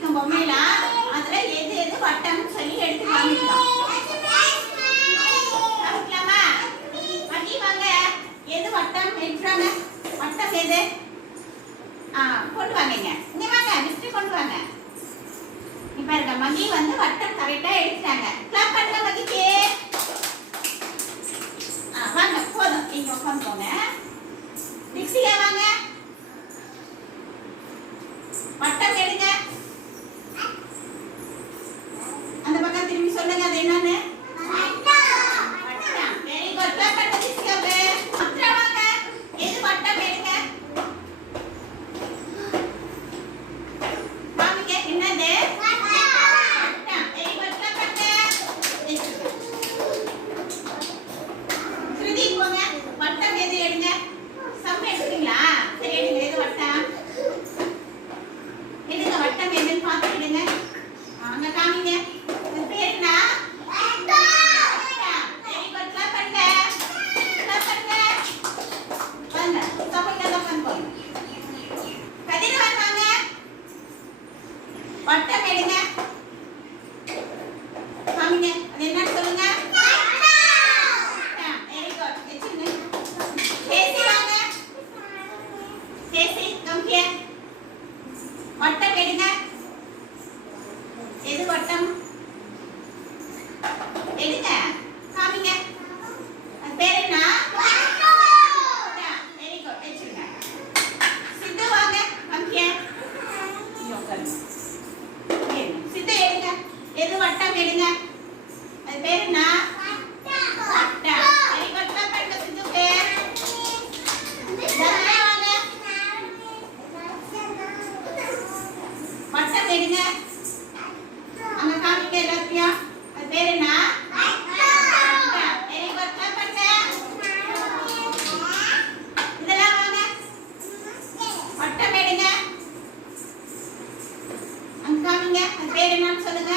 வச்சிருக்கேன் பொம்மைலாம் அதுல எது எது வட்டம்னு சொல்லி எடுத்து காமிக்கலாம் காமிக்கலாமா? வண்டி வாங்க. எது வட்டம்? எடுத்துறாங்க வட்டம்? எது? ஆ கொண்டு வாங்கங்க. இங்க வாங்க மிஸ்டர் கொண்டு வாங்க. இப்ப பாருங்க மகி வந்து வட்டம் கரெக்டா எடுத்துட்டாங்க. கிளாப் பண்ணுங்க மகிக்கு வாங்க போதும். நீங்க உட்காந்துக்கோங்க. மிக்ஸியா வாங்க. வட்டம் எடுங்க அந்த பக்கம் திரும்பி சொல்லுங்க அது என்னன்னு வட்டம் வெரி குட் கிளாப் பண்ணுங்க மிஸ்ஸியாவே அப்புறம் வாங்க எது வட்டம் எடுங்க மாமிக்கு என்னது வட்டம் வெரி குட் கிளாப் பண்ணுங்க ஸ்ருதி போங்க. வட்டம் எது எடுங்க? சம் எடுத்தீங்களா? சரி எடுங்க. எது வட்டம்? எடுங்க வட்டம் எதுன்னு பார்த்து எடுங்க. அங்க காமிங்க. பேசி நம்பியா வட்டம் எடுங்க எது வட்டம் எடுங்க காமிங்க அது பேர் என்ன வெரி குட் வச்சிருங்க சித்து வாங்க காமிக்க இங்க உட்காருங்க. இங்க இருங்க. சித்து எடுங்க எது வட்டம் எடுங்க அது பேர் என்ன வட்டம் வெரி குட் கிளாப் பண்ணுங்க சித்துக்கு தர்மா வாங்க வட்டம் எடுங்க அங்க காமிக்க எல்லாத்தையும் அது பேர் என்ன வட்டம். Very good. clap பண்ணுங்க. இதெல்லாம் வாங்க. வட்டம் எடுங்க. அங்க காமிங்க. அது பேர் என்னன்னு சொல்லுங்க